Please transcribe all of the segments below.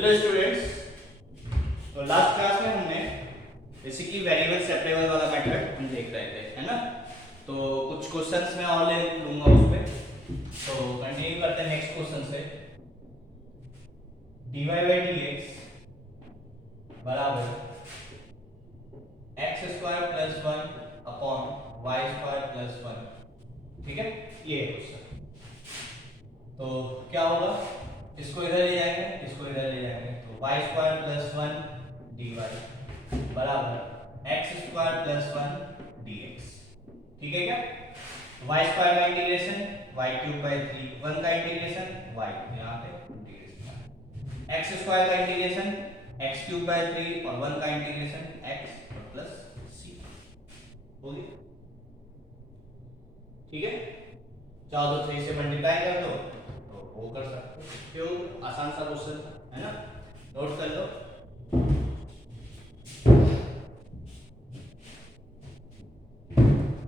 Hello students, तो last class में हमने बेसिकली वेरिएबल सेपरेबल वाला मेथड हम देख रहे थे, है ना। तो कुछ क्वेश्चंस मैं और ले लूंगा उस पे, तो कंटिन्यू करते हैं नेक्स्ट क्वेश्चन से। dy बाई dx बराबर x square plus 1 upon y square plus 1। ठीक है, ये है क्वेश्चन। तो क्या होगा, इसको इधर ले जाएंगे, इसको इधर ले जाएंगे, तो y square plus 1 d y बराबर x square plus 1 d x. ठीक है क्या, वाई स्क्वायर का इंटीग्रेशन वाई क्यूब बाई 3, 1 का इंटीग्रेशन वाई, यहाँ पे इंटीग्रेशन एक्स स्क्वायर का इंटीग्रेशन एक्स क्यूब बाई 3 और 1 का इंटीग्रेशन एक्स और प्लस सी हो गया। ठीक है, चाहो तो 3 से मल्टीप्लाई कर दो तो वो कर सकते हो, क्यों, आसान सा क्वेश्चन है ना, नोट कर लो।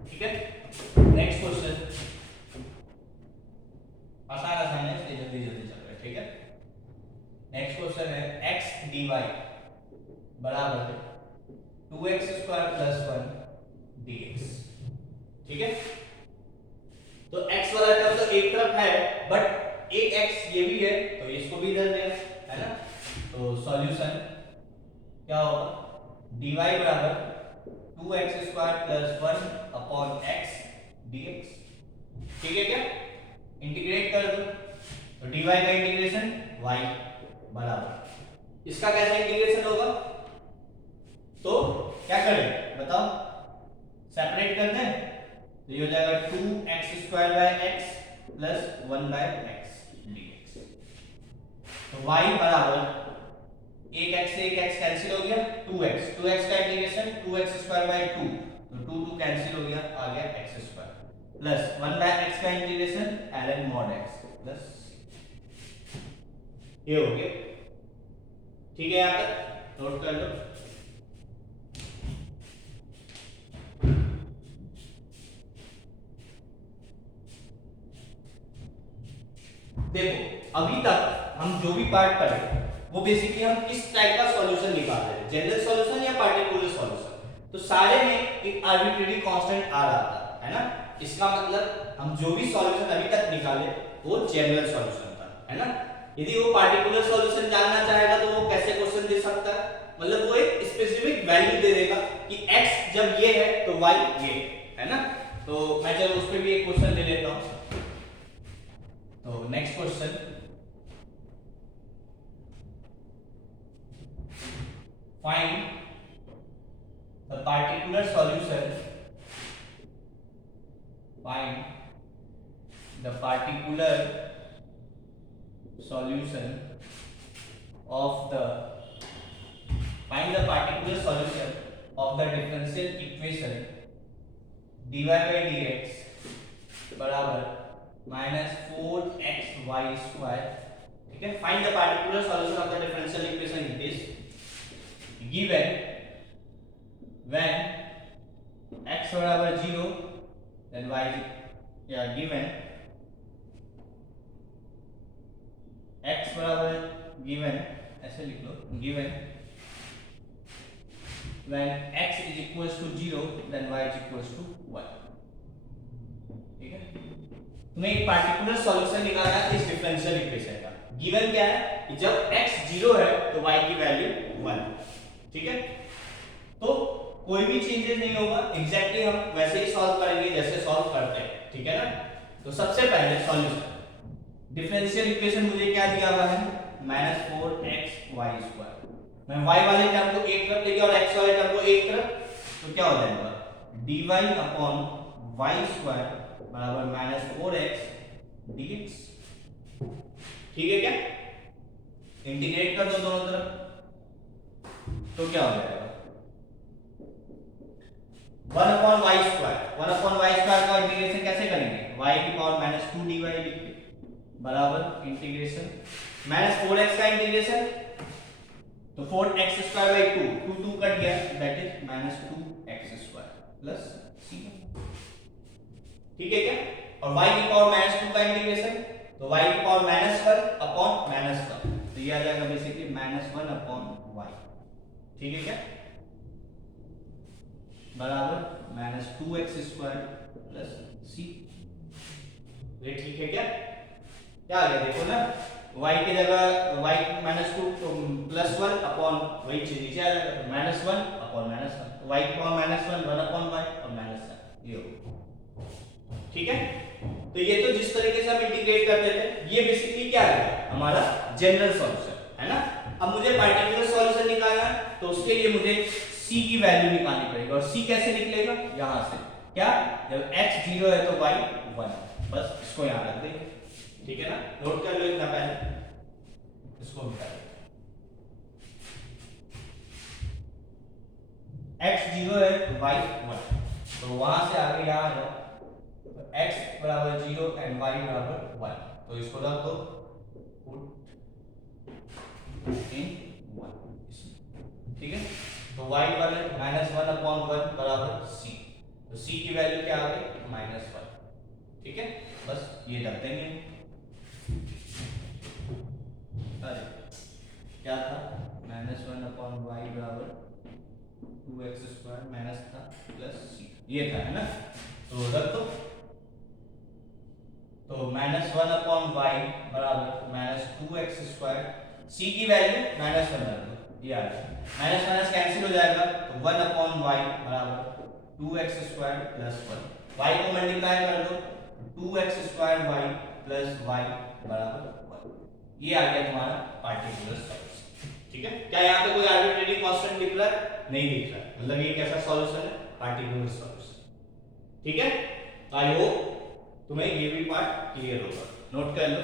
ठीक है, नेक्स्ट क्वेश्चन आसान आसान है, इसलिए जल्दी जल्दी चल रहे हैं। ठीक है, नेक्स्ट क्वेश्चन है x dy बराबर 2x स्क्वायर प्लस 1 dx। ठीक है, तो x वाला टर्म तो एक तरफ है, बट एक x ये भी है, तो इसको भी इधर ले, है ना। तो सॉल्यूशन क्या होगा, dy बराबर 2x square plus 1 upon x dx। ठीक है क्या, इंटीग्रेट कर दो, तो dy का इंटीग्रेशन y बराबर इसका कैसे इंटीग्रेशन होगा, तो क्या करें बताओ, सेपरेट कर दें, तो ये हो जाएगा 2x square by x plus 1 by x dx। तो y बराबर एक x से एक x कैंसिल हो गया, 2x का इंटीग्रेशन 2x स्क्वायर बाय 2, तो 2 कैंसिल हो गया, आ गया x square plus 1 by x का integration ln mod x plus ये हो गया। ठीक है, यहां तक नोट कर लो। देखो अभी तक हम जो भी पार्ट पढ़े वो बेसिकली हम किस टाइप का सॉल्यूशन निकाल रहे थे, जनरल सॉल्यूशन या पार्टिकुलर सॉल्यूशन। तो सारे में एक आर्बिट्रेरी कांस्टेंट आ रहा था, है ना। इसका मतलब हम जो भी सॉल्यूशन अभी तक निकाले वो जनरल सॉल्यूशन था, है ना। यदि वो पार्टिकुलर सॉल्यूशन जानना चाहेगा तो वो कैसे क्वेश्चन दे सकता है, मतलब वो एक स्पेसिफिक वैल्यू दे देगा कि x जब ये है तो y ये है ना। तो मैं चलो उस पे भी एक क्वेश्चन ले लेता हूं। तो next question, find the particular solution, find the particular solution of the find the particular solution of the differential equation dy by dx बराबर माइनस 4xy स्क्वायर। ठीक है, find the particular solution of the differential equation it is given when x बराबर 0 then y या given x बराबर given, ऐसे लिख लो, given when x is equals to 0 then y is equals to 1। ठीक है, तुम्हें एक पार्टिकुलर सॉल्यूशन निकालना है इस डिफरेंशियल इक्वेशन का। गिवन क्या है कि जब x 0 है तो y की वैल्यू 1। ठीक है, तो कोई भी चेंजेस नहीं होगा, एग्जैक्टली हम वैसे ही सॉल्व करेंगे जैसे सॉल्व करते हैं। ठीक है ना, तो सबसे पहले सॉल्यूशन डिफरेंशियल इक्वेशन मुझे क्या दिया हुआ है, -4xy स्क्वायर। मैं y वाले टर्म को एक तरफ लेके और x वाले टर्म को एक तरफ, तो क्या हो जाएगा dy अपॉन y स्क्वायर बराबर -4x dx। ठीक है क्या, इंटीग्रेट कर दो दोनों तरफ, तो क्या हो जाएगा 1 अपॉन y स्क्वायर का इंटीग्रेशन कैसे करेंगे, y की पावर -2 dy लिख के बराबर इंटीग्रेशन -4x का इंटीग्रेशन, तो 4x स्क्वायर बाई 2 2 कट गया, that is -2x square plus c। ठीक है क्या, और y की पावर -2 का इंटीग्रेशन, तो y की पावर -1 अपॉन -1, तो ये आ जाएगा बेसिकली -1/y, ठीक है क्या, बराबर -2x² प्लस c। ये ठीक है क्या, क्या आ गया देखो ना, y की जगह y -2 +1 वही चीज नीचे आ जाएगा, -1/-1, y की पावर -1 1/y और -1, ये हो, ठीक है। तो ये तो जिस तरीके से हम इंटीग्रेट करते थे, ये बेसिकली क्या है हमारा जनरल सॉल्यूशन है ना। अब मुझे पार्टिकुलर सॉल्यूशन निकालना है, तो उसके लिए मुझे c की वैल्यू निकालनी पड़ेगी, और c कैसे निकलेगा, यहां से, क्या, जब x 0 है तो y 1, बस इसको यहां रख देंगे, ठीक है ना, नोट कर लो इतना पहले, इसको निकाल, x 0 है तो y 1, तो वहां से आगे यहां आ जाओ, तो x बराबर 0 एंड y बराबर 1, तो इसको रख दो, पुट इन 1, ठीक है। तो y वाले -1/1 बराबर c, तो c की वैल्यू क्या आ गई -1, ठीक है, बस ये रख देंगे। अरे क्या था, -1/y बराबर 2x² माइनस था प्लस c, ये था है ना, तो रख दो, तो -1/y बराबर -2x², c की वैल्यू -1 रख दो, ये आ गया, माइनस माइनस कैंसिल हो जाएगा, तो 1/y बराबर 2x² प्लस 1, y को मल्टीप्लाई कर दो, 2x² y प्लस y बराबर 1, ये आ गया तुम्हारा पार्टिकुलर सॉल्यूशन, ठीक है। क्या यहाँ पे कोई आर्बिट्रेरी कांस्टेंट दिख रहा है, नहीं दिख रहा, मतलब ये कैसा सॉल्यूशन है, पार्टिकुलर सॉल्यूशन, ठीक है। आई होप तुम्हें ये भी पार्ट क्लियर होगा, नोट कर लो।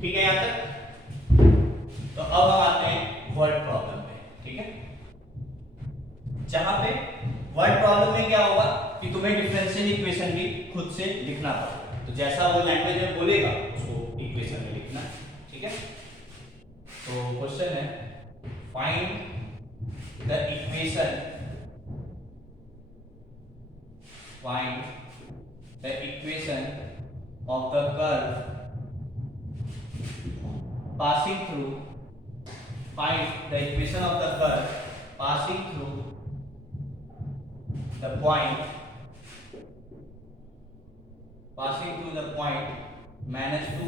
ठीक है यहां तक, तो अब हम आते हैं वर्ड प्रॉब्लम पे, ठीक है। जहां पे वर्ड प्रॉब्लम में क्या होगा कि तुम्हें डिफरेंशियल इक्वेशन भी खुद से लिखना पड़ेगा, तो जैसा वो लैंग्वेज में बोलेगा उसको इक्वेशन में लिखना, ठीक है। तो क्वेश्चन है, find the equation, of the curve passing through, find the equation of the curve passing through the point -2,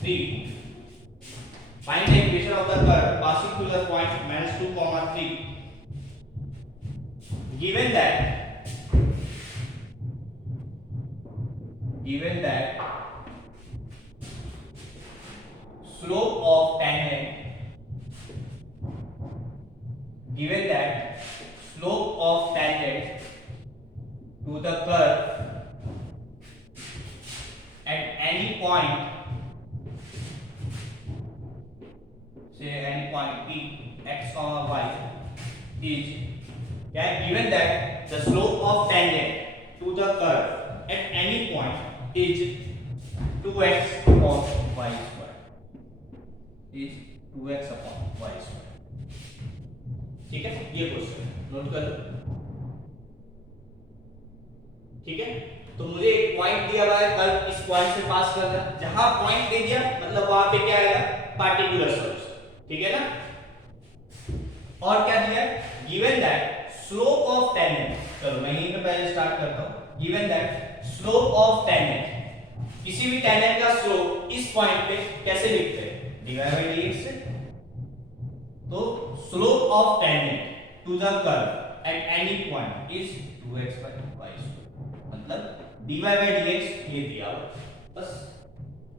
3. Find the equation of the curve passing through the point -2, 3. Given that slope of tangent to the curve at any point, say any point p x, y is, given that the slope of tangent to the curve at any point is 2x upon y square, is 2x upon y square, ठीक है। ये question note कर लो, ठीक है। तो मुझे एक point दिया हुआ है, कर्व इस पॉइंट से पास कर रहा है, जहां पॉइंट दे दिया मतलब वहां पे क्या आएगा, पार्टिकुलर सॉल्यूशन, ठीक है ना। और क्या दिया है, given that slope of tangent, चलो मैं यहीं पे पहले स्टार्ट करता हूं, given that slope of tangent, किसी भी टेंजेंट का स्लोप इस पॉइंट पे कैसे लिखते हैं, dy by dx से, तो slope of tangent to the curve at any point is 2x by y square, मतलब dy by dx ये दिया हुआ, बस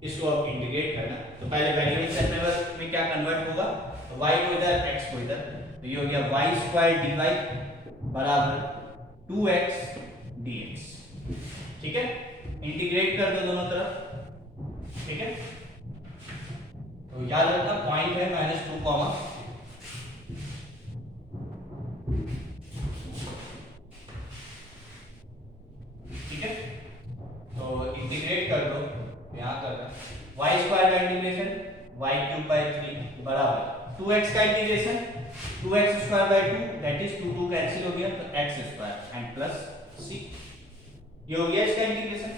इसको अब इंटीग्रेट करना। तो पहले वेरिएबल सेपरेबल में क्या कन्वर्ट होगा, तो y को इधर x को इधर, तो ये हो गया y स्क्वायर dy बराबर 2x dx, ठीक है। इंटीग्रेट कर दो दोनों तरफ, ठीक है। तो याद रखना पॉइंट है -2, ठीक है। इंटीग्रेट कर दो, यहाँ कर रहा वाई स्क्वायर का इंटीग्रेशन वाई क्यूब बाई 3 बराबर 2x का integration 2x square by 2 that is 2 2 cancel हो गया तो x square and plus c, ये हो गया इसका इंटीग्रेशन।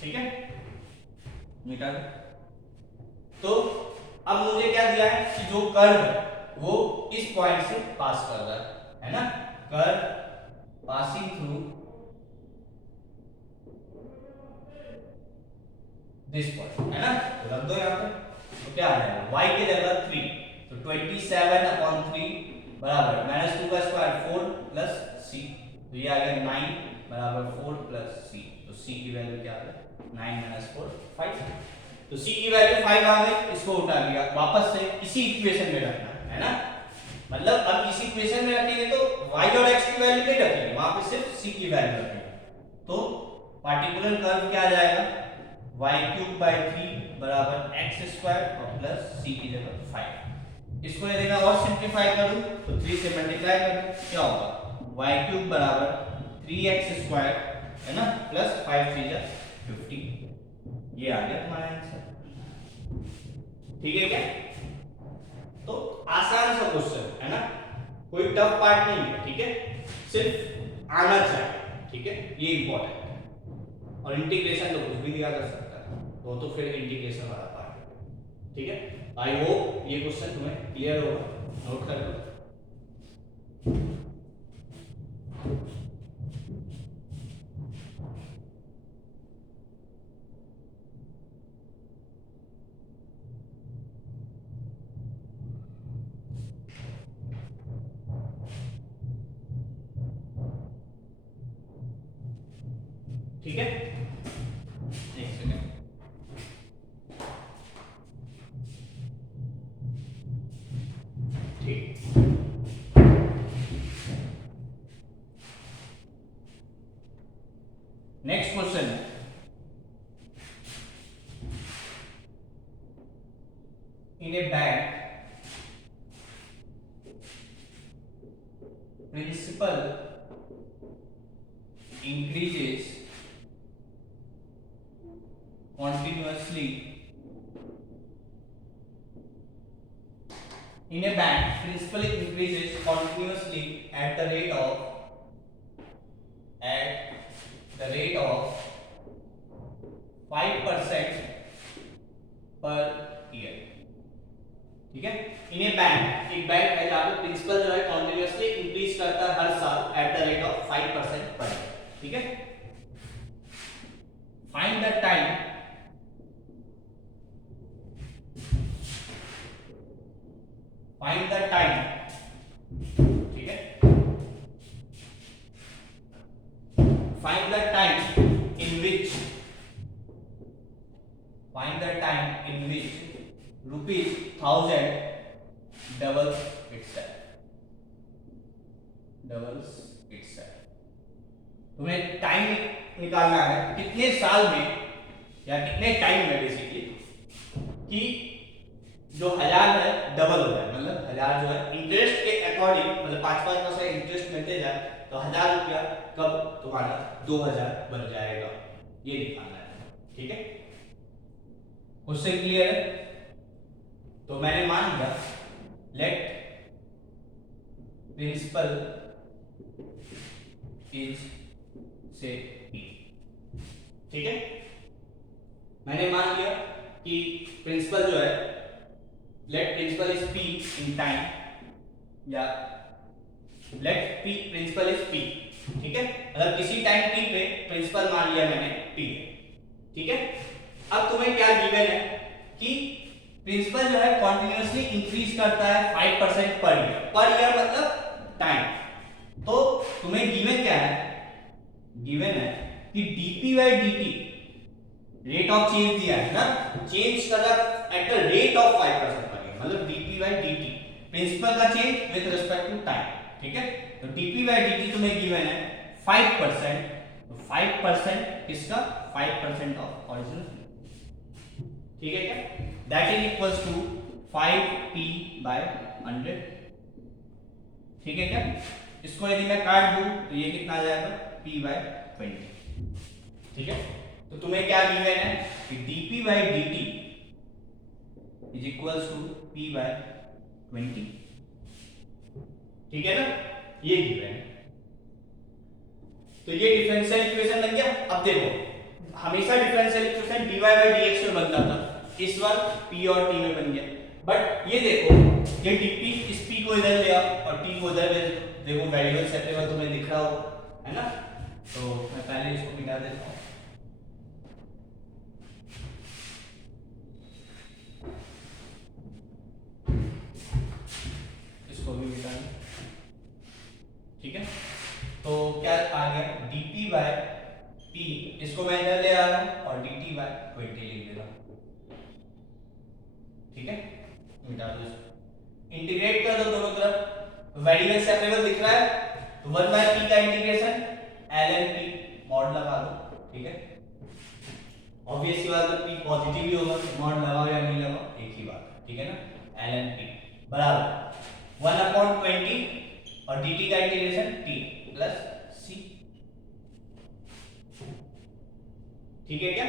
ठीक है, मिटा दो। तो अब मुझे क्या दिया है कि जो कर्व है वो इस पॉइंट से पास कर रहा है ना, curve passing through this point है ना, तो रख दो यहाँ पे। तो क्या आ जाएगा y की जगह 3, तो 27/3 बराबर -2 का स्क्वायर 4 प्लस c, तो ये आ गया 9 बराबर 4 प्लस c, तो c की वैल्यू क्या आ गई 9 - 4 5, तो c की वैल्यू 5 आ गई। इसको उठा लिया वापस से इसी इक्वेशन में रखना है ना, मतलब अब इसी इक्वेशन में रखेंगे तो y और x की वैल्यू नहीं रखेंगे, वहां पे सिर्फ c की वैल्यू रखेंगे। तो पार्टिकुलर कर्व क्या आ जाएगा y क्यूब बाई 3 बराबर x स्क्वायर और प्लस c की जगह 5। इसको यदि मैं और सिंपलीफाई करूं तो 3 से मल्टीप्लाई कर दूं, क्या होगा y क्यूब बराबर 3x स्क्वायर है ना प्लस 5 3 जा 15, ये आ गया तुम्हारा आंसर। ठीक है क्या, तो आसान सा क्वेश्चन है ना, कोई टफ पार्ट नहीं है। ठीक है, सिर्फ आना चाहिए। ठीक है, ये इंपॉर्टेंट है। और इंटीग्रेशन तो कुछ भी दिया कर सकता है, तो फिर इंटीग्रेशन वाला पार्ट है। ठीक है, आई होप ये क्वेश्चन तुम्हें क्लियर होगा, नोट कर लो। ठीक है, एक सेकंड। ठीक, नेक्स्ट क्वेश्चन है in a bank principal increases continuously in a bank principal increases continuously at the rate of 5% per year। ठीक है, इन ए बैंक, एक बैंक है जहां पे प्रिंसिपल जो है कंटिन्यूअसली इंक्रीज करता है हर साल at the rate of 5% per year. ठीक है, फाइंड द टाइम ठीक है, find the time in which ₹1000 doubles itself। तुम्हें टाइम निकालना है कितने साल में या कितने टाइम में बेसिकली कि जो 1000 है डबल हो जाए, मतलब 1000 जो है इंटरेस्ट के अकॉर्डिंग, मतलब 5% इंटरेस्ट मिलते जाए तो 1000 रुपया कब तुम्हारा 2000 बन जाएगा, ये निकालना है। ठीक है, उससे क्लियर है। तो मैंने मान लिया लेट प्रिंसिपल इज से P। ठीक है, मैंने मान लिया कि प्रिंसिपल जो है let principal is P in time या let P principal is P। ठीक है, मतलब किसी टाइम T पे प्रिंसिपल मान लिया मैंने P। ठीक है, अब तुम्हें क्या गिवन है कि प्रिंसिपल जो है कंटिन्यूअसली इंक्रीज करता है 5% पर ईयर मतलब टाइम। तो तुम्हें गिवन क्या है, गिवन है कि dp/dt रेट ऑफ चेंज दिया है ना, चेंज कर रहा at the rate of 5% per year, मतलब dp/dt प्रिंसिपल का change with respect to time. ठीक है, तो dp/dt तुम्हें गिवन है 5%, तो 5% किसका 5% ऑफ ओरिजिनल। ठीक है क्या, that is equals to 5p/100। ठीक है क्या, इसको यदि मैं काट दूं तो ये कितना आ जाएगा p/20। ठीक है, तो तुम्हें क्या गिवन है कि dp by dt is equals to p by 20, ठीक है ना, ये गिवन है। तो ये डिफरेंशियल इक्वेशन बन गया। अब देखो हमेशा differential equation dy by dx में बनता था, इस बार p और t में बन गया। बट ये देखो ये dp इस p को इधर ले आओ और t को उधर भेज दो, देखो वेरिएबल सेपरेबल तुम्हें दिख रहा हो, है ना। तो मैं पहले इसको मिटा देता हूं, इसको भी मिटा दें, ठीक है। तो क्या आ गया dp by p, इसको मैं इधर ले आ रहा हूं और dt by 20 लिख दे रहा हूं, ठीक है। मिटा दो इसको, इंटीग्रेट कर दो दोनों तरफ, वेरिएबल सेपरेबल दिख रहा है तो 1 by p का इंटीग्रेशन ln p मॉड लगा दो, ठीक है। ऑब्वियस सी बात है p पॉजिटिव ही होगा, मॉड लगाओ या नहीं लगाओ एक ही बात है, ठीक है ना। ln p बराबर 1/20 और dt का इंटीग्रेशन t प्लस c, ठीक है क्या।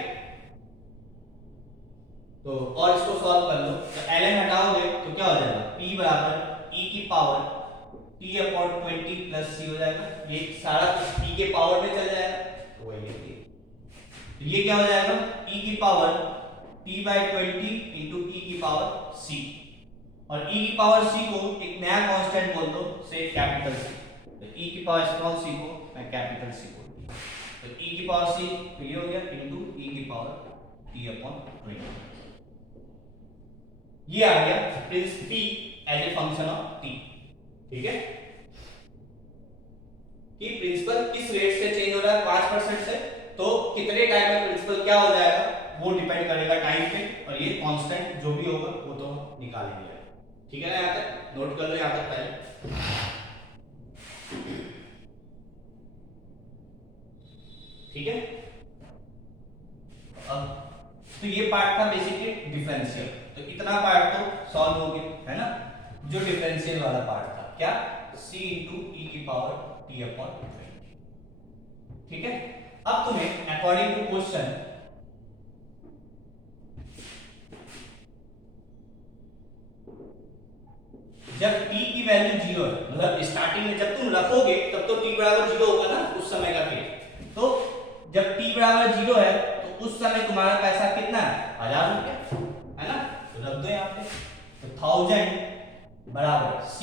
तो और इसको सॉल्व कर लो, तो ln हटाओगे तो क्या हो जाएगा p बराबर e की पावर t/20 प्लस c हो जाएगा, ये सारा e के पावर में चल जाएगा तो वही है। तो ये क्या हो जाएगा e की पावर t/20 इंटू e की पावर c, और e की पावर c को एक नया कांस्टेंट बोल दो, से कैपिटल c, तो e की पावर स्मॉल c को मैं कैपिटल c बोल दूं, तो e की पावर c तो ये हो गया इंटू e की पावर t/20, ये आ गया prince p as a function of t, ठीक है। कि प्रिंसिपल किस रेट से चेंज हो रहा है 5% से, तो कितने टाइम में प्रिंसिपल क्या हो जाएगा वो डिपेंड करेगा टाइम पे, और ये कांस्टेंट जो भी होगा वो तो निकालेंगे, ठीक है ना। यहाँ तक नोट कर लो, यहाँ तक पहले, ठीक है। अब तो ये पार्ट था बेसिकली डिफरेंशियल, तो इतना पार्ट तो सॉल्व हो गया, है ना। जो डिफरेंशियल वाला पार्ट था क्या c इंटू ई की पावर t/20, ठीक है। अब तुम्हें अकॉर्डिंग टू क्वेश्चन जब t की वैल्यू 0 है, मतलब स्टार्टिंग में जब तुम रखोगे तब तो t बराबर 0 होगा ना उस समय का केस, तो जब t बराबर 0 है तो उस समय तुम्हारा पैसा कितना है 1000 रुपया, है ना। तो रख दो यहाँ पे, तो 1000 बराबर c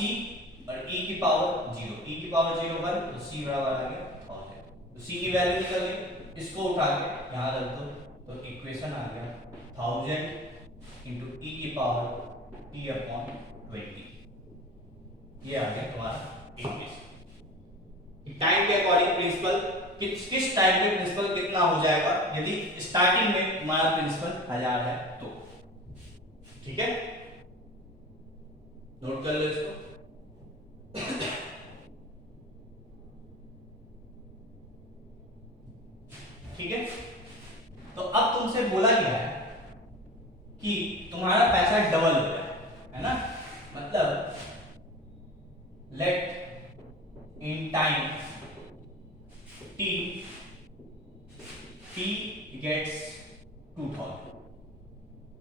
और e की पावर 0, e की पावर 0 1 तो c बराबर आ गया 1000, तो c की वैल्यू निकल गई, इसको उठा के यहाँ रख दो, तो इक्वेशन आ गया 1000 इंटू e की पावर t/20, ये आ गया तुम्हारा इक्वेशन। टाइम के अकॉर्डिंग प्रिंसिपल किस टाइम पे प्रिंसिपल कितना हो जाएगा यदि स्टार्टिंग में तुम्हारा प्रिंसिपल 1000 है तो, ठीक है। नोट कर लो इसको, ठीक है। तो अब तुमसे बोला गया है कि तुम्हारा पैसा डबल हो रहा है ना, मतलब let in time t p gets 2000,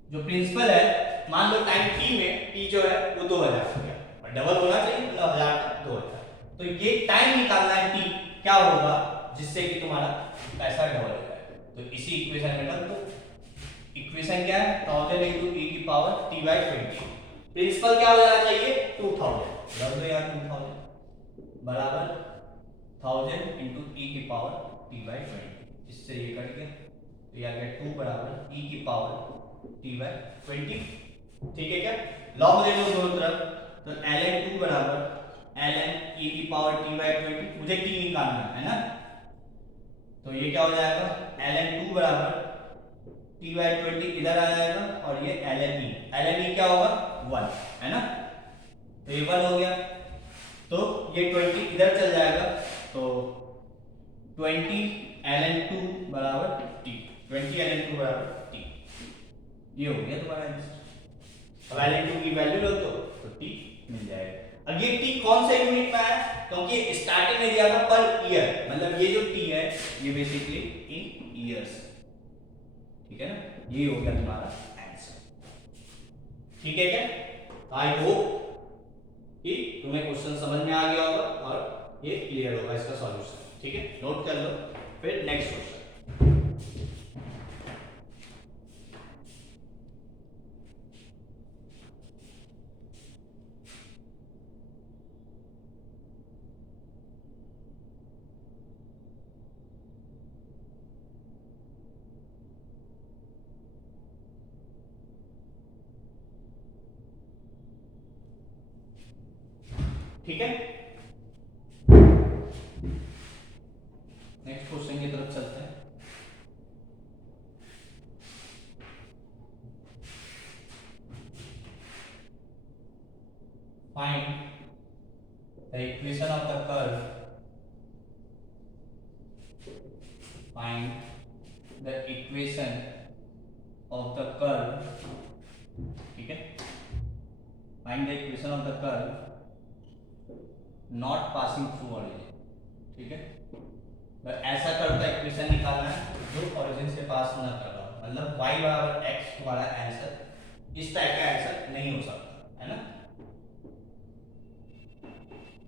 जो प्रिंसिपल है मान लो टाइम t में p जो है वो 2000 हो गया, और डबल होना चाहिए मतलब 1000 का 2000, तो ये टाइम निकालना है t क्या होगा जिससे कि तुम्हारा पैसा डबल हो जाए, तो इसी इक्वेशन में रख दो। इक्वेशन क्या है 1000 इंटू e की पावर t/20, प्रिंसिपल क्या हो जाना चाहिए 2000, रख दो यहाँ 2000 बराबर 1000 इंटू e की पावर t/20, इससे ये कट गया तो ये आ गया 2 बराबर e की पावर t/20, ठीक है क्या। लॉग ले लो दोनों तरफ, तो ln 2 बराबर ln e की पावर t/20, मुझे t निकालना है ना, तो ये क्या हो जाएगा ln 2 बराबर t/20 इधर आ जाएगा, और ये ln e क्या होगा 1, है ना, तो ये 1 हो गया, तो ये 20 इधर चल जाएगा, तो 20 ln 2 बराबर t, 20 ln 2 बराबर t, ये हो गया तुम्हारा आंसर। अब ln 2 की वैल्यू रख दो तो t मिल जाएगा। अब ये t कौन से यूनिट में आया, क्योंकि स्टार्टिंग में दिया था पर ईयर, मतलब ये जो t है ये बेसिकली इन ईयर्स, ठीक है ना, ये हो गया तुम्हारा आंसर। ठीक है क्या? आई होप कि तुम्हें क्वेश्चन समझ में आ गया होगा और ये क्लियर होगा इसका सॉल्यूशन। ठीक है, नोट कर लो। फिर नेक्स्ट क्वेश्चन। ठीक है, नेक्स्ट क्वेश्चन की तरफ चलते हैं। Find the equation of the curve, find the equation of the curve, ठीक है, find the equation of the curve not passing through origin. ठीक है, तो ऐसा कर्व का इक्वेशन निकालना है जो ऑरिजिन से पास ना कर रहा हो, मतलब y बराबर x तुम्हारा आंसर। इस टाइप का आंसर नहीं हो सकता है ना।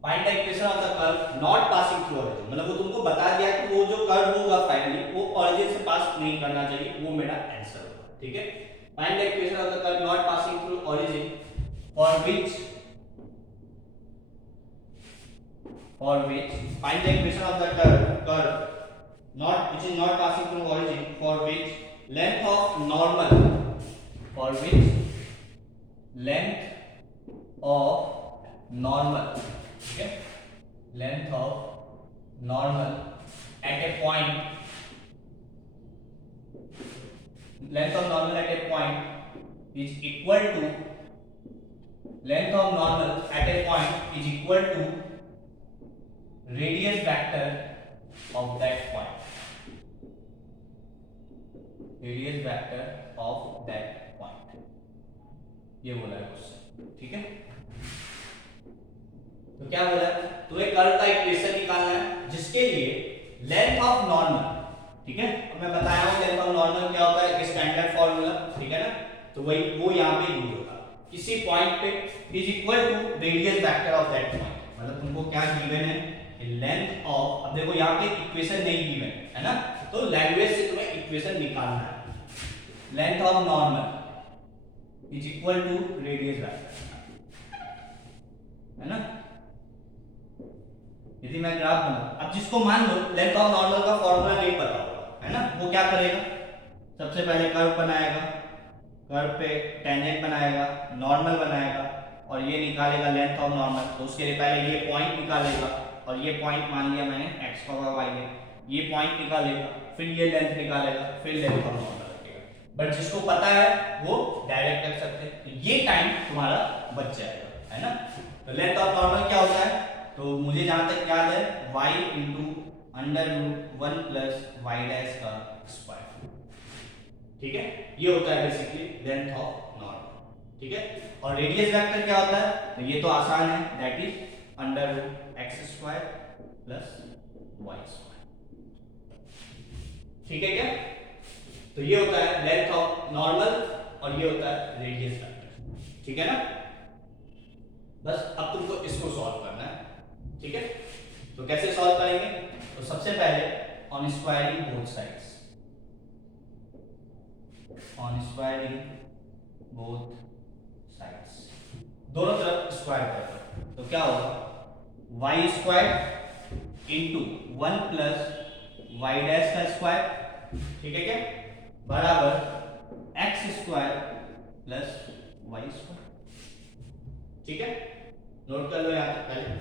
Find the equation of the curve not passing through origin, मतलब वो तुमको बता दिया कि वो जो कर्व होगा फाइनली वो ऑरिजिन से पास नहीं करना चाहिए, वो मेरा आंसर होगा। ठीक है, find the equation of the curve not passing through origin for which find the equation of the curve not which is not passing through origin, for which length of normal okay, length of normal at a point is equal to radius vector of that point, ये बोला है question. ठीक है, तो क्या बोला, तो एक कर्व का इक्वेशन निकालना है जिसके लिए लेंथ ऑफ नॉर्मल, ठीक है, अब मैं बताया हूं लेंथ ऑफ नॉर्मल क्या होता है, एक स्टैंडर्ड फार्मूला। ठीक है ना, तो वही वो यहां पे यूज होता है। किसी पॉइंट पे is equal to radius vector of that point, मतलब तुमको क्या गिवन है, लेंथ ऑफ, अब देखो यहाँ पे इक्वेशन नहीं गिवन है ना, तो लैंग्वेज से तुम्हें इक्वेशन निकालना है। Length of normal is equal to radius vector, है ना। यदि मैं ग्राफ बनाऊं, अब जिसको मान लो लेंथ ऑफ नॉर्मल का फॉर्मूला नहीं पता होगा, है ना, वो क्या करेगा, सबसे पहले कर्व बनाएगा, कर्व पे टेंजेंट बनाएगा, नॉर्मल बनाएगा और ये निकालेगा लेंथ ऑफ नॉर्मल। तो उसके लिए पहले ये पॉइंट निकालेगा और ये पॉइंट मान लिया मैंने x का y है, ये पॉइंट निकालेगा, फिर ये लेंथ निकालेगा, फिर लेंथ ऑफ नॉर्मल रखेगा। बट जिसको पता है वो डायरेक्ट कर सकते हैं, तो ये टाइम तुम्हारा बच जाएगा, है ना। तो लेंथ ऑफ नॉर्मल क्या होता है, तो मुझे जहां तक याद है y × √1 + y डैश का स्क्वायर। ठीक है, ये होता है बेसिकली लेंथ ऑफ नॉर्मल। ठीक है, और रेडियस वेक्टर क्या होता है, तो ये तो आसान है, दैट इज √x² + y²। ठीक है क्या, तो ये होता है लेंथ ऑफ नॉर्मल और ये होता है रेडियस वेक्टर। ठीक है ना, बस अब तुमको इसको सॉल्व करना है। ठीक है, तो कैसे सॉल्व करेंगे, तो सबसे पहले ऑन स्क्वायरिंग बोथ साइड्स, दोनों तरफ स्क्वायर कर दो, तो क्या होगा, y² × 1 + y डैश का स्क्वायर, ठीक है क्या, बराबर x² + y²। ठीक है, नोट कर लो यहां तक पहले।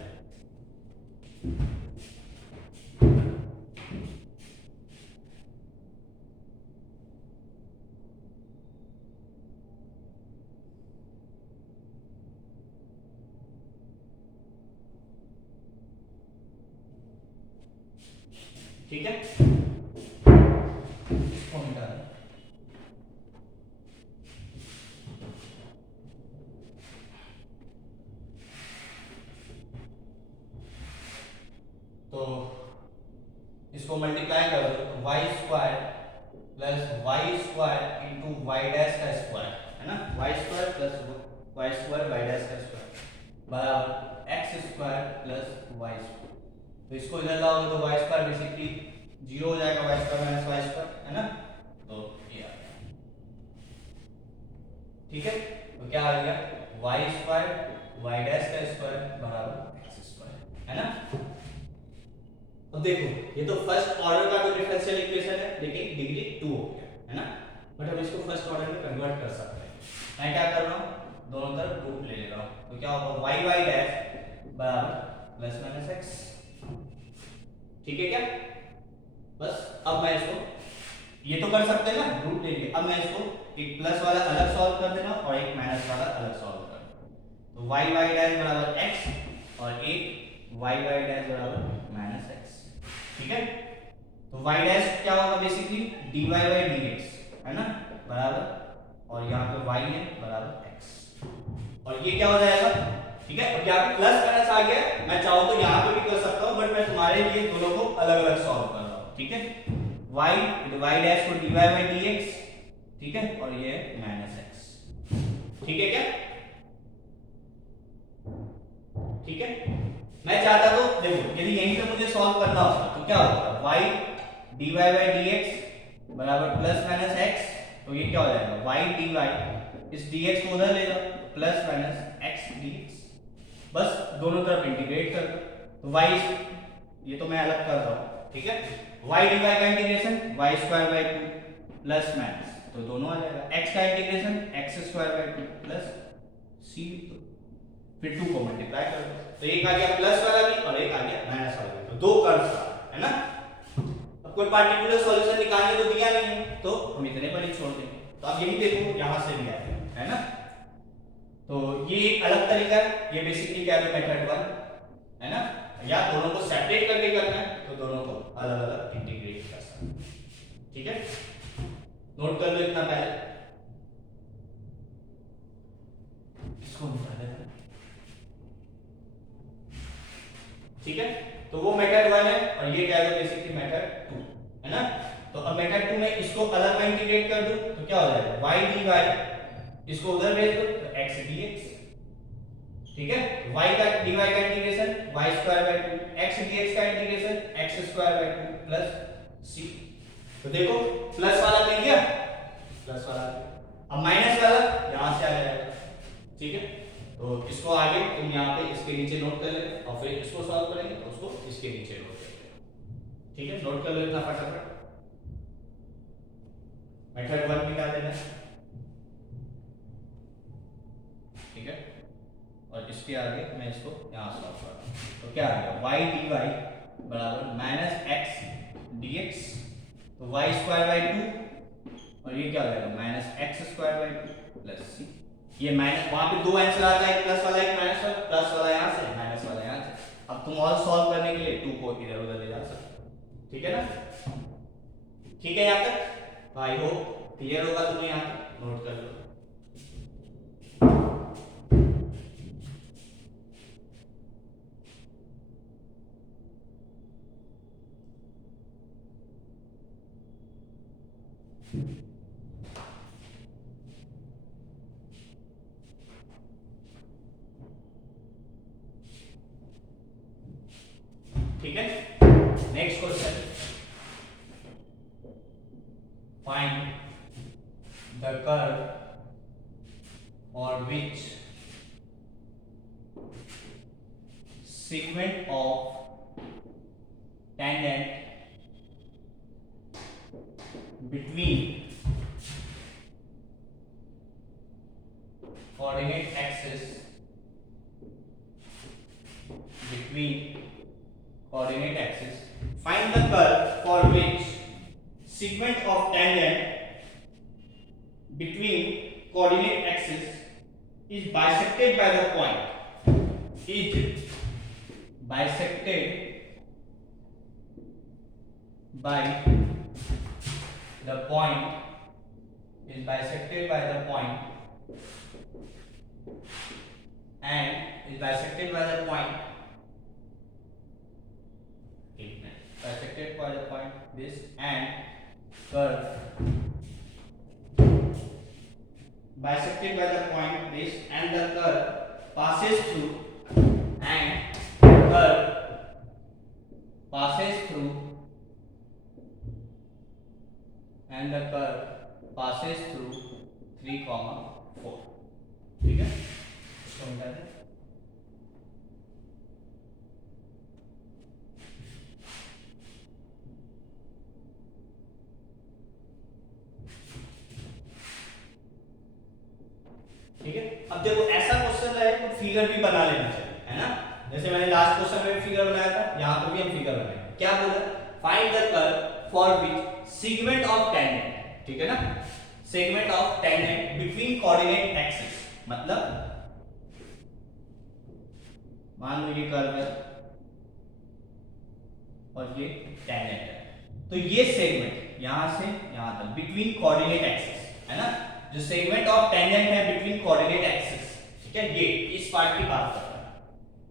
ठीक है, तो इसको मल्टीप्लाई कर दो, y² plus y square into y dash का स्क्वायर, है ना, y square plus y square y dash का स्क्वायर बराबर x square plus y square. तो इसको इधर लाओगे तो वाई स्क्वायर बेसिकली 0 हो जाएगा, y square minus y square, है ना, तो ये आ गया। ठीक है, तो क्या आ गया, वाई स्क्वायर वाई डैश का स्क्वायर बराबर एक्स स्क्वायर, है ना। अब देखो ये तो फर्स्ट ऑर्डर का जो डिफरेंशियल इक्वेशन है, लेकिन डिग्री 2 हो गया, है ना, बट हम इसको फर्स्ट ऑर्डर में कन्वर्ट कर सकते हैं। मैं क्या कर रहा हूँ, दोनों तरफ रूट ले रहा हूँ, तो क्या होगा वाई वाई डैश बराबर प्लस माइनस एक्स। ठीक है क्या, बस अब मैं इसको ये तो कर सकते हैं ना, रूट लेंगे, अब मैं इसको एक प्लस वाला अलग सॉल्व कर देना और एक माइनस वाला अलग सॉल्व कर देना। तो वाई वाई डैश बराबर एक्स और एक वाई वाई डैश बराबर माइनस एक्स। ठीक है, तो y डैश क्या होगा बेसिकली dy by dx, है ना, बराबर और यहाँ पे y है बराबर x और ये क्या हो जाएगा। ठीक है, अब यहाँ पे प्लस माइनस आ गया, मैं चाहूँ तो यहाँ पे भी कर सकता हूँ, बट मैं तुम्हारे लिए दोनों को अलग अलग सॉल्व कर रहा हूँ। ठीक है, y डैश को dy by dx, ठीक है, और ये माइनस x। ठीक है क्या, ठीक है, मैं चाहता तो देखो यदि यहीं पे मुझे सॉल्व करना होता तो क्या होगा, y dy by dx बराबर प्लस माइनस x, तो ये क्या हो जाएगा y dy, इस dx को उधर ले जाओ प्लस माइनस x dx, बस दोनों तरफ इंटीग्रेट कर दो, तो y ये तो मैं अलग कर रहा हूँ। ठीक है, y dy का integration y square by 2 plus minus, तो दोनों आ जाएगा, x का integration x square by 2 plus c, तो फिर 2 को मल्टीप्लाई कर दो, तो एक आ गया प्लस वाला भी और एक आ गया माइनस वाला भी, तो दो कर्व्स है ना। अब कोई पार्टिकुलर सॉल्यूशन निकालने को दिया नहीं है तो हम इतने पर ही छोड़ देंगे, तो अब यही देखो यहां से भी आया है ना, तो ये एक अलग तरीका है, ये बेसिकली क्या है मेथड 1, है ना, या दोनों को सेपरेट करके करना है तो दोनों को अलग अलग इंटीग्रेट कर सकते हैं। ठीक है, नोट कर लो इतना पहले, इसको निकाल लेते हैं। ठीक है, तो वो मेथड 1 है और ये क्या है बेसिकली मेथड 2, है ना। तो अब मेथड 2 में इसको अलग में इंटीग्रेट कर दूं तो क्या हो जाएगा y dy, इसको उधर भेज दो तो x dx। ठीक है, y का dy का integration y square by 2, x dx का integration x square by 2 plus c। तो देखो प्लस वाला मिल गया, प्लस वाला, अब माइनस वाला यहां से आ जाएगा। ठीक है, तो इसको आगे तुम यहाँ पे इसके नीचे नोट कर लेना और फिर इसको सॉल्व करेंगे तो उसको इसके नीचे नोट कर लेना। ठीक है, नोट कर लो इतना फटाफट, मेथड 1 मिटा देना। ठीक है, और इसके आगे मैं इसको यहाँ सॉल्व कर रहा हूँ, तो क्या आ गया y dy बराबर माइनस x dx, तो y स्क्वायर बाय 2 और ये क्या हो जाएगा minus x square by 2 plus c। ये माइनस वहां पे दो आंसर आता है, प्लस वाला एक माइनस वाला, प्लस वाला यहां से माइनस वाला यहां से, अब तुम ऑल सॉल्व करने के लिए 2 को इधर उधर ले जा सकते हो। ठीक है ना, ठीक है, यहां तक आई होप क्लियर होगा तुम्हें, यहां तक नोट कर लो। ठीक है, next question, find the curve on which segment of tangent between coordinate axis find the curve for which segment of tangent between coordinate axis is bisected by the point, is bisected by the point, is bisected by the point and is bisected by the point, bisected by the point this and curve bisected by the point this and the curve passes through and curve passes through and the curve passes through 3, 4. ठीक है, इसको मिटा दें। ठीक है, अब देखो ऐसा क्वेश्चन है तो फिगर भी बना लेना चाहिए, है ना। जैसे मैंने लास्ट क्वेश्चन में फिगर बनाया था, यहाँ पर भी हम फिगर बनाएंगे। क्या बोला, find the curve for which segment of tangent, ठीक है ना, segment of tangent between coordinate axis. मतलब मान लो ये कर्व है और ये टेंजेंट है, तो ये सेगमेंट यहां से यहां तक बिटवीन कोऑर्डिनेट एक्सिस, है ना, जो सेगमेंट ऑफ टेंजेंट है बिटवीन कोऑर्डिनेट एक्सिस, ठीक है, ये इस पार्ट की बात कर रहा है,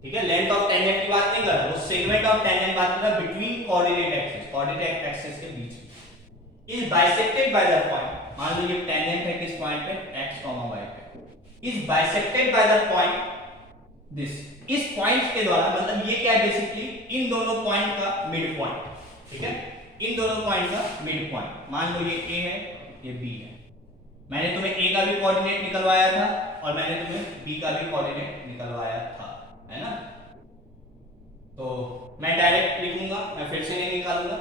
ठीक है, लेंथ ऑफ टेंजेंट की बात नहीं कर रहा, वो सेगमेंट ऑफ टेंजेंट बात कर रहा है between coordinate axis, coordinate axis के बीच में। Is bisected by the point, मान लो ये टेंजेंट है किस पॉइंट पे, x, y पे, is bisected by the point this, इस पॉइंट के द्वारा, मतलब ये क्या है बेसिकली, इन दोनों पॉइंट का मिड पॉइंट, ठीक है, इन दोनों पॉइंट का मिड पॉइंट। मान लो ये a है, ये b है, मैंने तुम्हें a का भी कोऑर्डिनेट निकलवाया था और मैंने तुम्हें b का भी कोऑर्डिनेट निकलवाया था, है ना। तो मैं डायरेक्ट लिखूंगा, मैं फिर से नहीं निकालूंगा,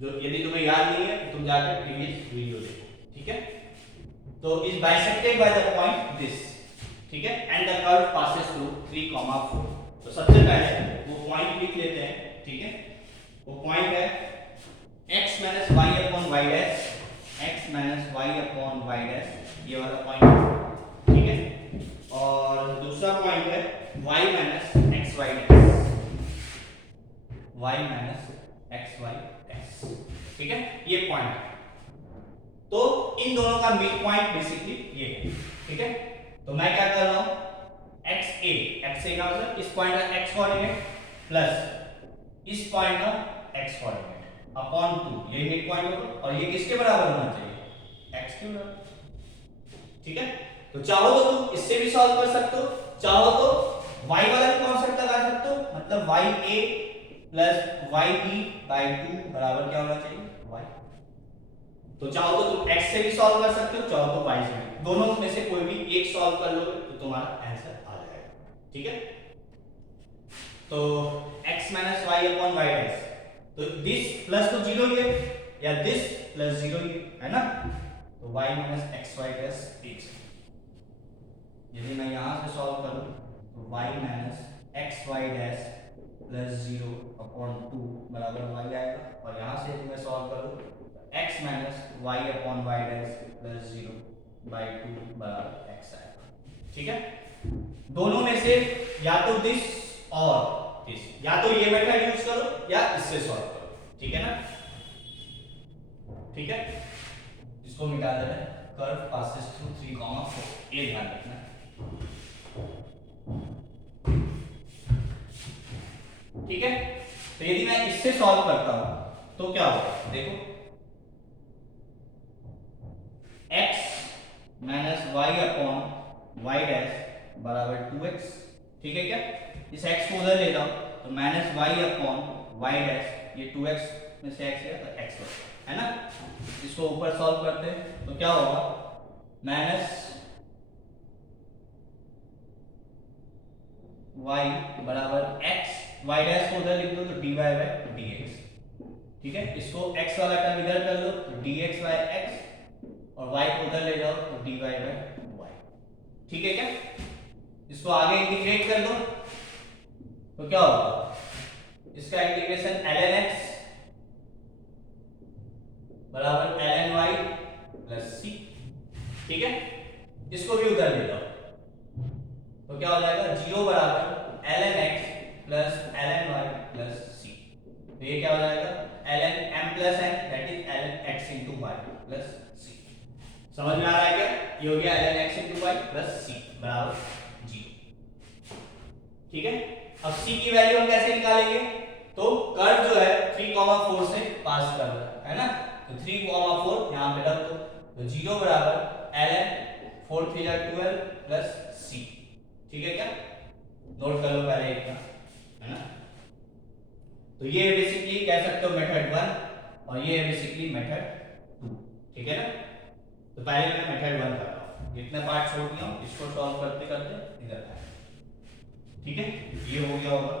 जो यदि तुम्हें याद नहीं है तो तुम जाकर प्रीवियस वीडियो देखो, ठीक है। तो is bisected by the point this, ठीक है, and the curve passes through 3, 4। तो सबसे पहले वो पॉइंट लिख लेते हैं, ठीक है, वो पॉइंट है x - y upon y dash, x - y upon y dash, ये वाला पॉइंट, ठीक है, और दूसरा पॉइंट है y - xy dash, y - xy dash, ठीक है, ये पॉइंट है। तो इन दोनों का मिड पॉइंट बेसिकली ये है, ठीक है। तो मैं क्या कर रहा हूं, xa का मतलब इस पॉइंट का x कोऑर्डिनेट प्लस इस पॉइंट का x कोऑर्डिनेट अपॉन 2, ये मिड पॉइंट होगा, और ये किसके बराबर होना चाहिए, x के बराबर, ठीक है। तो चाहो तो तुम इससे भी सॉल्व कर सकते हो, चाहो तो y वाला भी कॉन्सेप्ट लगा सकते हो, मतलब ya प्लस yb बाय 2 बराबर क्या होना चाहिए, y। तो चाहो तो तुम x से भी सॉल्व कर सकते हो, चाहो तो y से भी, दोनों में से कोई भी एक सॉल्व कर लोगे तो तुम्हारा आंसर आ जाएगा, ठीक है। तो x - y upon y dash, तो दिस प्लस तो 0 ही है, या दिस प्लस 0 ही है ना, तो y - xy डैश 8। यदि मैं यहां से सॉल्व करूं तो y - xy dash plus 0 upon 2 बराबर y आएगा, और यहां से यदि मैं सॉल्व करूं x - y upon y dash plus 0 by 2 बराबर x आएगा, ठीक है। दोनों में से या तो दिस और दिस, या तो ये मेथड यूज करो या इससे सॉल्व करो, ठीक है ना, ठीक है। इसको मिटा देना, कर्व पासेस थ्रू 3, 4, ये ध्यान रखना, ठीक है। तो यदि मैं इससे सॉल्व करता हूं तो क्या होगा, देखो x - y upon y dash बराबर 2x, ठीक है क्या, इस x को उधर ले जाओ तो -y अपॉन y डैश, ये 2x में से x गया तो x बचा, है ना। इसको ऊपर सॉल्व करते हैं तो क्या होगा, माइनस y बराबर x, y डैश को उधर लिख दो तो dy बाय dx, ठीक है। इसको x वाला टर्म इधर कर लो तो dx बाय x, और y को उधर ले जाओ तो dy बाय y, ठीक है क्या। इसको आगे इंटीग्रेट कर दो तो क्या होगा, इसका इंटीग्रेशन ln x बराबर ln y प्लस c, ठीक है। इसको भी उधर ले जाओ तो क्या हो जाएगा, 0 बराबर ln x plus ln y plus c, तो ये क्या हो जाएगा, ln m plus n that is ln x into y plus c। समझ में आ रहा है क्या, ये हो गया ln x into y plus c बराबर 0, ठीक है। अब c की वैल्यू हम कैसे निकालेंगे, तो कर्व जो है 3, 4 से पास कर रहा है ना, तो 3,4 यहाँ पे रख दो, तो 0 बराबर ln 4 3 जा 12 प्लस c। ठीक है क्या, नोट कर लो पहले इतना, है ना। तो ये बेसिकली कह सकते हो मेथड 1 और ये है बेसिकली मेथड 2। ठीक है ना, तो पहले मैं मेथड 1 कर रहा हूँ, इतने पार्ट छोड़ दिया हूँ, इसको सॉल्व करते करते इधर आए। ठीक है, ये हो गया होगा,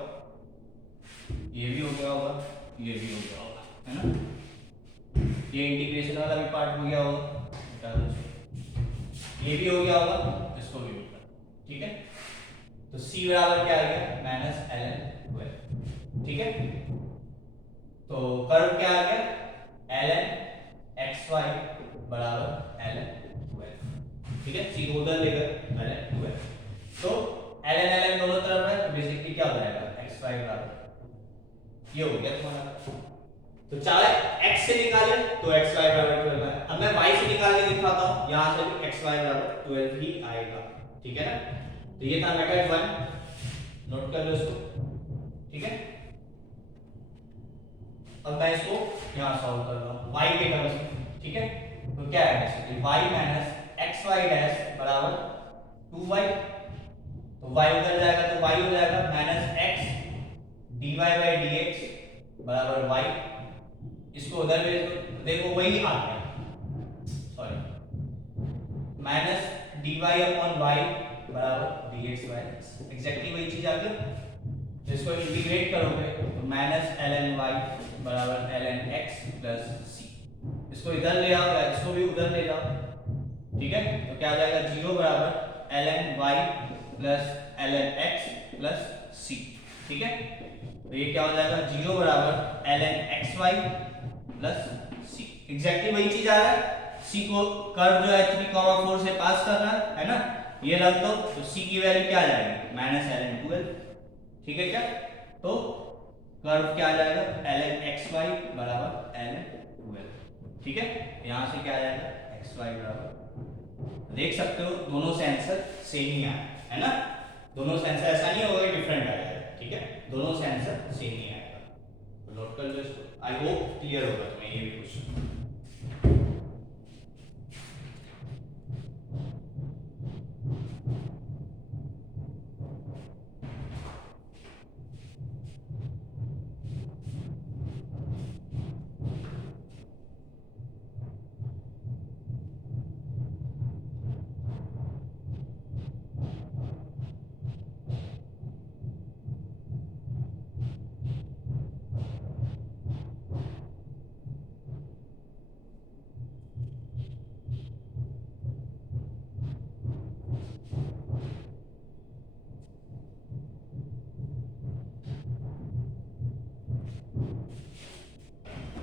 ये भी हो गया होगा, ये भी हो गया होगा, है ना। ये इंटीग्रेशन वाला भी पार्ट हो गया होगा, ये भी हो गया होगा, इसको भी होगा। ठीक है, तो c बराबर क्या आ गया -ln 12। ठीक है, तो कर्व क्या आ गया ln xy बराबर ln 12। ठीक है, c को उधर लेकर ln 12, तो ln दोनों तरफ है, तो बेसिकली क्या हो जाएगा xy बराबर ये हो गया तुम्हारा। तो चाहे x से निकाले तो xy बराबर 12 है। अब मैं y से निकाल के दिखाता हूं, यहां से भी xy बराबर 12 ही आएगा। ठीक है ना, तो ये था मेथड 1, नोट कर लो इसको। ठीक है, अब मैं इसको यहां सॉल्व कर रहा हूं y के टर्म्स में। ठीक है, तो क्या है बेसिकली y xy डैश बराबर 2y, तो y उधर जाएगा तो y हो जाएगा -x dy/dx बराबर y, इसको उधर भेज दो, देखो वही आ गया, सॉरी -dy/y बराबर dx/x, एग्जैक्टली वही चीज आ गई। तो इसको इंटीग्रेट करोगे तो -ln y बराबर ln x प्लस c, इसको इधर ले आओ या इसको भी उधर ले जाओ। ठीक है, तो क्या आ जाएगा 0 बराबर ln y plus ln x plus c। ठीक है, तो ये क्या हो जाएगा 0 बराबर ln xy plus c, exactly वही चीज आ रहा है। c को कर्व जो है 3,4 से पास कर रहा है ना, ये रख दो, तो c की वैल्यू क्या आ जाएगी -ln 12। ठीक है क्या, तो कर्व क्या आ जाएगा ln xy बराबर ln 12। ठीक है, यहां से क्या आ जाएगा xy बराबर, देख सकते हो दोनों से आंसर सेम ही आया है ना, दोनों से आंसर ऐसा नहीं होगा कि डिफरेंट आएगा। ठीक है, दोनों से आंसर सेम ही आएगा, तो नोट कर लो इसको। आई होप क्लियर होगा तुम्हें ये भी क्वेश्चन।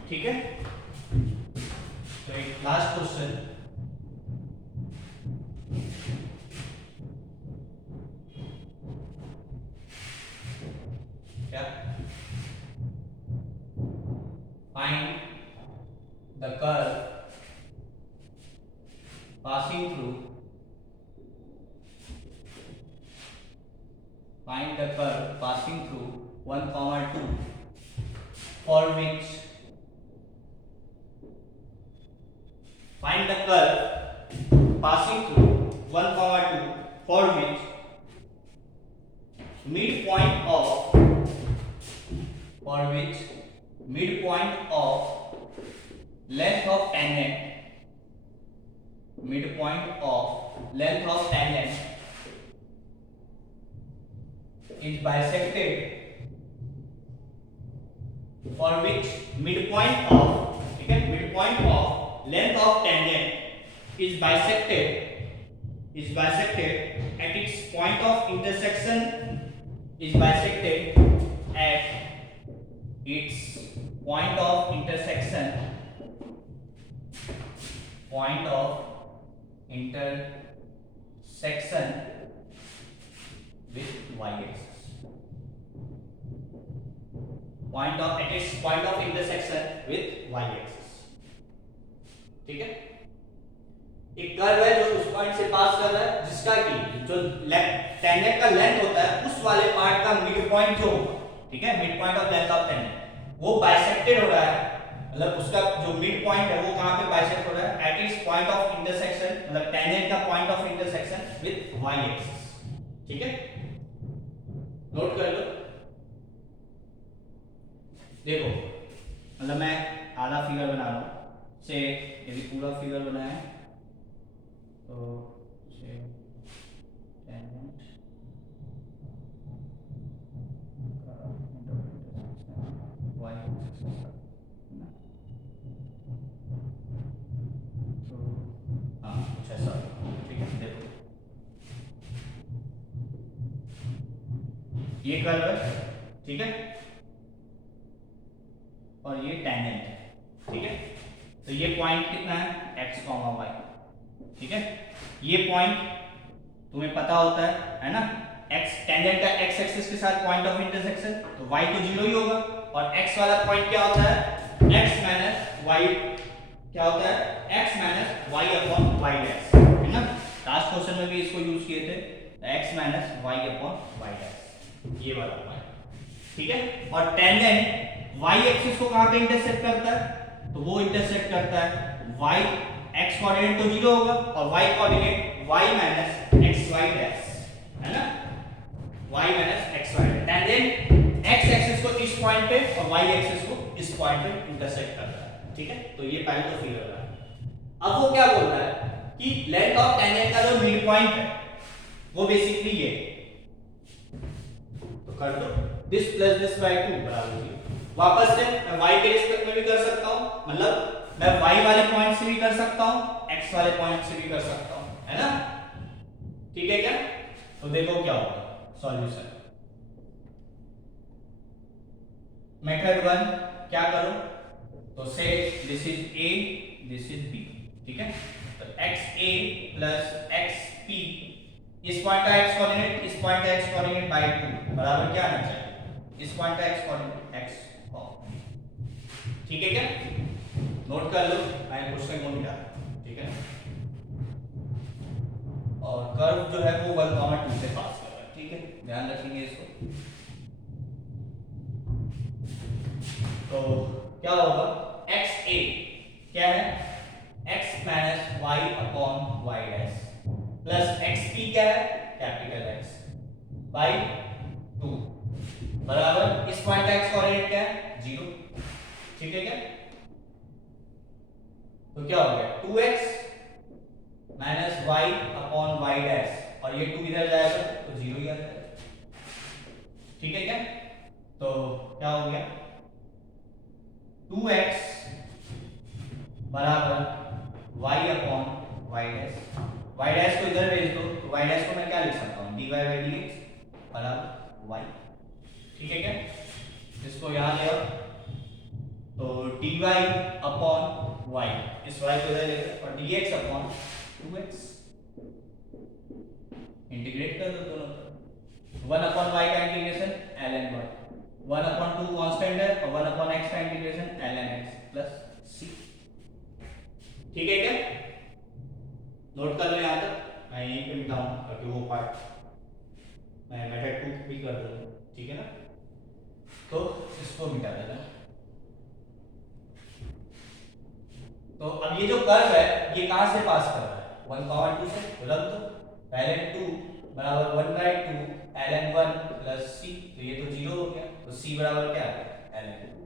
ठीक है, तो एक लास्ट क्वेश्चन, क्या find the curve passing through find the curve passing through 1, 2 for which find the curve passing through 1, 2 for which midpoint of length of tangent is bisected, for which midpoint of length of tangent is bisected at its point of intersection with y-axis. At its point of intersection with y-axis. ठीक है, एक curve है जो उस point से पास कर रहा है, जिसका कि जो टेंजेंट का लेंथ होता है उस वाले पार्ट का मिड पॉइंट जो होगा, ठीक है, mid point of length of tangent, वो बाइसेक्टेड हो रहा है मतलब उसका जो मिड पॉइंट है वो कहां पे बाइसेक्ट हो रहा है, at its point of intersection, मतलब टेंजेंट का point of intersection with y axis. ठीक है, नोट कर लो। देखो मतलब मैं आधा फिगर बना रहा हूं से, यदि पूरा फिगर बनाए तो से टेंजेंट वाई एक्सिस ना, तो हाँ कुछ ऐसा। ठीक है, देखो ये कर्व है, ठीक है, और ये टेंजेंट है। ठीक है, तो ये पॉइंट कितना है, x, y। ठीक है, ये पॉइंट तुम्हें पता होता है ना, x टेंजेंट का x एक्सिस के साथ पॉइंट ऑफ इंटरसेक्शन, तो y तो जीरो ही होगा, और x वाला पॉइंट क्या होता है, x माइनस y, क्या होता है, x minus y upon y dash, है ना। लास्ट क्वेश्चन में भी इसको यूज किए थे, x minus y upon y dash, ये वाला पॉइंट। ठीक है, और टेंजेंट y एक्सिस को कहां पे इंटरसेक्ट करता है, तो वो इंटरसेक्ट करता है y, x कोऑर्डिनेट तो जीरो होगा, और y coordinate y minus xy dash, है ना, y minus xy। Tangent x axis को इस पॉइंट पे और y एक्सिस को इस पॉइंट पे इंटरसेक्ट करता है। ठीक है, तो ये पहले तो फिगर है। अब वो क्या बोल रहा है कि लेंथ ऑफ टेंजेंट का जो मिड पॉइंट है वो बेसिकली ये, तो कर दो दिस प्लस दिस बाय 2 बराबर 0। वापस से मैं y के रिस्पेक्ट में भी कर सकता हूं, मतलब मैं y वाले पॉइंट से भी कर सकता हूं, x वाले पॉइंट से भी कर सकता हूं, है ना। ठीक है क्या, तो देखो क्या होगा सॉल्यूशन। मेथड 1 क्या करो, तो से this is a, this is b। ठीक है, तो xa प्लस xp, इस पॉइंट का x कोऑर्डिनेट, इस पॉइंट का x कोऑर्डिनेट बाय 2 बराबर क्या आना चाहिए, इस पॉइंट का x कोऑर्डिनेट x। ठीक है क्या, नोट कर लो, मैंने क्वेश्चन को मिटा। ठीक है, और कर्व जो है वो 1,2 से पास कर रहा है। ठीक है, ध्यान रखेंगे इसको। तो क्या होगा, xa क्या है, x minus y upon y dash, plus xp क्या है, कैपिटल X बाई 2 बराबर इस पॉइंट का x कोऑर्डिनेट क्या है, 0। ठीक है क्या, तो क्या हो गया 2x minus y upon y dash, और ये 2 इधर जाएगा तो 0 ही आ जाएगा। ठीक है क्या, तो क्या हो गया 2x बराबर y upon y dash, y dash को इधर भेज दो, तो y डैश को मैं क्या लिख सकता हूँ, dy बाई dx बराबर y। ठीक है क्या, इसको यहाँ ले आओ, तो dy अपॉन y, इस y को इधर ले लो, और dx अपॉन 2x, इंटीग्रेट कर दो दोनों को। 1 अपॉन y का integration ln y, 1 upon 2 constant है, और 1 अपॉन x का integration ln x plus c। ठीक है क्या, नोट कर लो यहाँ तक, मैं यहीं पे मिटाऊंगा ताकि वो पार्ट मैं मेथड 2 भी कर दूंगा। ठीक है ना, तो इसको मिटा देना। तो अब ये जो कर्व है ये कहां से पास कर रहा है, 1,2 से, तो रख दो, पहले 2 बराबर 1/2 ln 1 प्लस c, तो ये तो 0 हो गया, तो c बराबर क्या है, ln 2।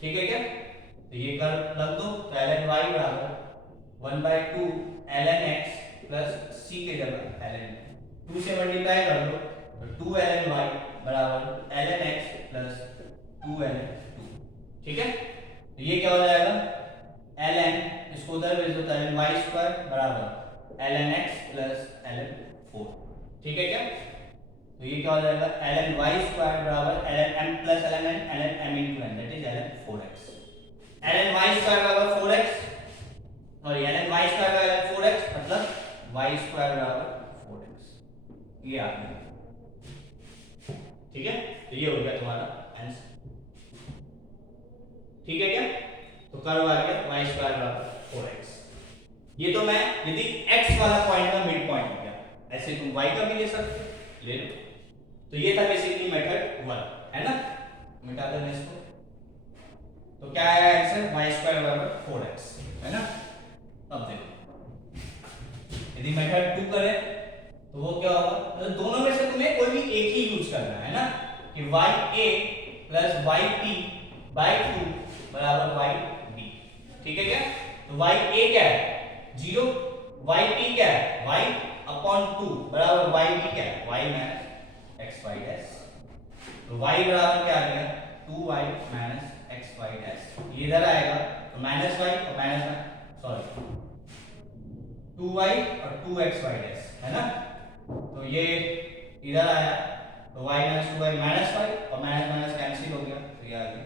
ठीक है क्या, तो ये कर्व रख दो, तो ln y बराबर 1/2 ln x प्लस c के जगह ln 2 से मल्टीप्लाई कर दो, तो 2 ln y बराबर ln x प्लस 2 ln 2। ठीक है, तो ये क्या हो जाएगा, ln, इसको उधर भेज दो, तो ln y स्क्वायर बराबर ln x प्लस ln 4। ठीक है क्या, तो ये क्या हो जाएगा, ln y स्क्वायर बराबर ln m plus ln n, ln m into n, that is ln 4x। ln y square बराबर 4x, और ln y स्क्वायर बराबर 4x, मतलब y स्क्वायर बराबर 4x, ये आ गया। ठीक है, तो ये हो गया तुम्हारा आंसर। ठीक है क्या, तो कर्व आ गया y स्क्वायर बराबर 4x। ये तो मैं यदि x वाला पॉइंट का मिड पॉइंट हो गया, ऐसे तुम y का भी ले सकते, ले लो। तो ये था बेसिकली मेथड 1, है ना, मिटा देना इसको। तो क्या आया आंसर, वाई स्क्वायर बराबर 4x, है ना। अब देखो यदि मेथड 2 करें तो वो क्या होगा, मतलब दोनों में से तुम्हें कोई भी एक ही यूज करना है ना, कि ya प्लस yp बाई 2 बराबर yb, ठीक है क्या। तो ya क्या है 0, yp क्या है y अपॉन 2 बराबर yb क्या है y माइनस xy डैश। तो y बराबर क्या आ गया 2y माइनस xy डैश, ये इधर आएगा तो माइनस y और माइनस सॉरी 2y और 2xy डैश, है ना। तो ये इधर आया तो y minus 2y minus y और माइनस माइनस कैंसिल हो गया, तो ये आ गया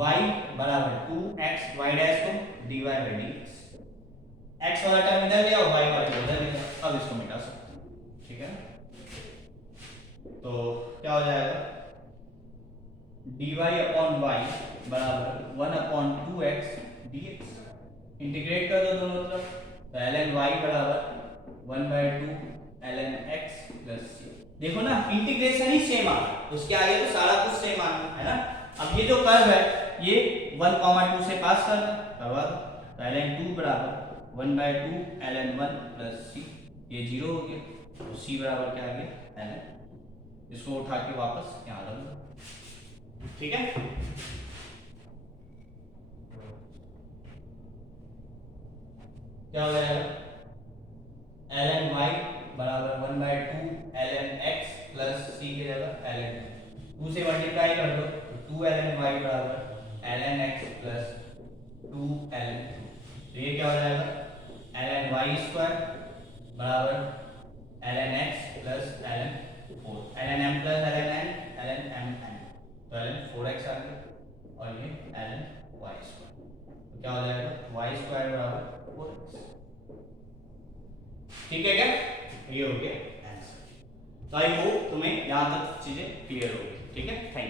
y बराबर 2x y डैश को dy बाई dx, x वाला टर्म इधर गया और y वाला टर्म इधर गया, अब इसको मिटा सकते हैं, ठीक है ना। तो क्या हो जाएगा dy अपॉन y बराबर 1 अपॉन 2x dx, इंटीग्रेट कर दो दोनों तरफ, तो ln y बराबर 1/2 ln x प्लस c। देखो ना इंटीग्रेशन ही सेम आ रहा है, उसके आगे तो सारा कुछ सेम आ रहा है ना। अब ये जो कर्व है ये 1,2 से पास करवा दो, तो ln 2 बराबर 1/2 ln 1 प्लस c, ये 0 हो गया, तो c बराबर क्या आ गया ln, इसको उठा के वापस यहाँ रख दो, ठीक है। क्या हो जाएगा ln y बराबर 1/2 ln x प्लस c की जगह ln 2 से मल्टीप्लाई कर दो, तो 2 ln y बराबर ln x प्लस 2 ln 2, तो ये क्या हो जाएगा ln y स्क्वायर बराबर ln x plus ln 4 ln m plus ln n ln m n, तो ln 4x आ गया और ये ln y स्क्वायर, तो क्या हो जाएगा y स्क्वायर बराबर 4x, ठीक है क्या, ये हो गया आंसर। तो आई होप तुम्हें यहाँ तक चीजें क्लियर हो गई, ठीक है, थैंक यू।